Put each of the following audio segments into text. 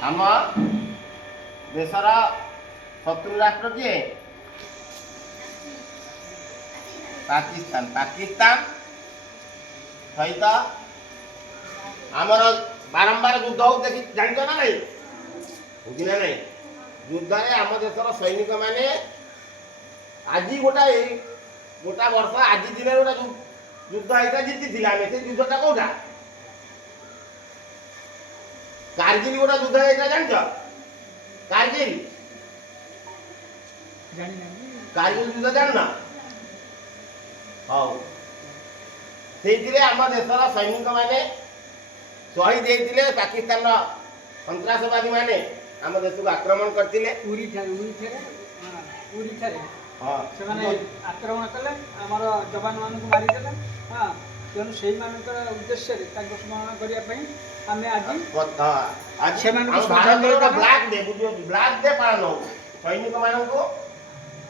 आम देशर शत्रु राष्ट्र किए पाकिस्तान पाकिस्तान सहित आमर बारंबार युद्ध हो देखी जान ना नहीं बुझिना नहीं युद्ध आम देशर सैनिक मैंने आज गोटा वर्ष आज दिन गोटा युद्ध होता जीति आम से युद्धटा कौटा कारगिल गोटा युद्ध होता जान कारगिल कारगिल युद्ध जान ना हाँ से आम देशर सैनिक मैंने शहीद होते पाकिस्तान सन्त्रासवादी मैंने आम देश को आक्रमण करते आक्रमण कले आमर जवान मान मारिदे हाँ तेणु से उद्देश्य स्मरण करने आम आज ब्लैक डे पालन हो सैनिक मान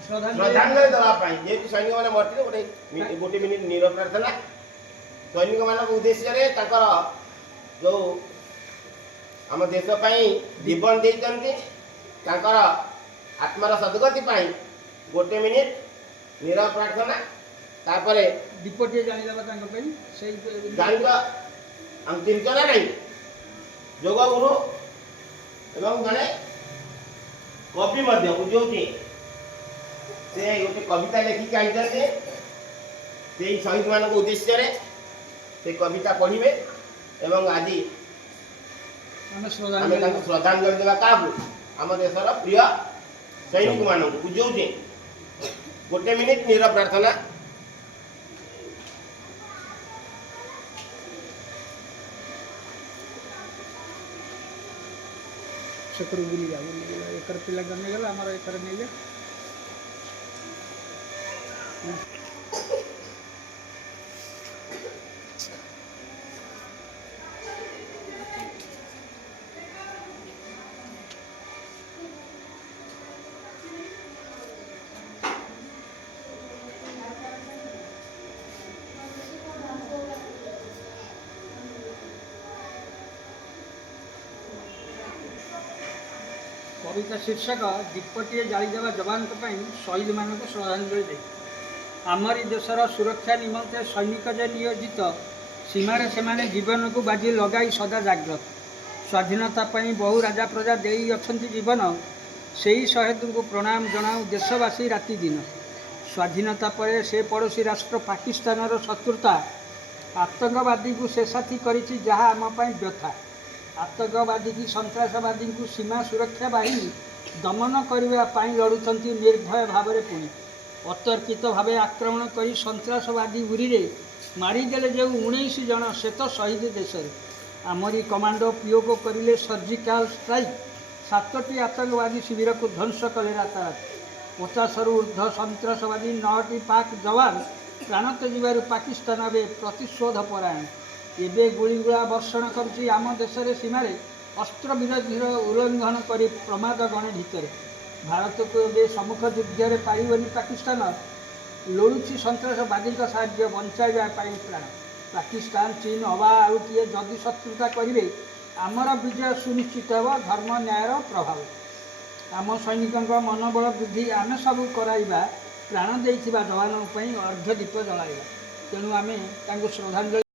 श्रद्धांजलि देवाई जेहतु सैनिक मैंने मरते गोटे मिनिट नीरव प्रार्थना सैनिक मान उद्देश्य जो आम देशपाई जीवन देते आत्मार सदगति गोटे मिनिट नीरव प्रार्थना तापर दीपटे जानीदेवा हम चिंतना नहीं जोग गुरु एवं जड़े कवि बुझे से गोटे कविता लेखिक आनी से शहीद मान उद्देश्य से कविता पढ़े एवं आज श्रद्धांजलि देवा क्या आम देशर प्रिय सैनिक मान बुझे गोटे मिनिट नीरव प्रार्थना सकरू बुली जा एक पिला जमी गला आमर एक नहीं जा कविता शीर्षक दीपटे जालीदेवा जवान शहीद मान श्रद्धांजलि दे आमरी देशर सुरक्षा निमंते सैनिक जे नियोजित सीमार से जीवन को बाजी लगाई सदा जाग्रत स्वाधीनता बहु राजा प्रजा दे जीवन से ही शहीद को प्रणाम जनाऊ देशवासी राति दिन स्वाधीनता पर से पड़ोसी राष्ट्र पाकिस्तान शत्रुता आतंकवादी को से साथी करिछि जहाँ आम व्यथा आतंकवादी की सन्त्रासवादी को सीमा सुरक्षा बाहिनी दमन करने लड़ुंट निर्भय भाव में पुणी अतर्कित भाव आक्रमण कर सन्त्रासवादी उरी मारिदेले जो 19 जन से तो शहीद देश आमरी कमांडो पीओ करें सर्जिकल स्ट्राइक 7टी आतंकवादी शिविर को ध्वंस कले रातारात 50 रु ऊर्ध्व सन्त्रासवादी 9टी पाक जवान प्राण त्यज पाकिस्तान प्रतिशोध परायण एवं गुड़गुड़ा वर्षण करम देश सीमार अस्त्र विरोधीर उल्लंघन कर प्रमाद गणे भितर भारत को ए सम्मुख युद्ध में पारिबनी पाकिस्तान लड़ुची सन्त्रासवादी साहाय्य बचाइवाई प्राण पाकिस्तान चीन हवा आउ किए जदि शत्रुता करेंगे आमर विजय सुनिश्चित हो धर्म न्यायर प्रभाव आम सैनिकों मनोबल वृद्धि आम सब कराइबा प्राण देइथिबा जवानों अर्घ्य दीप जलाइबा तेणु आम श्रद्धांजलि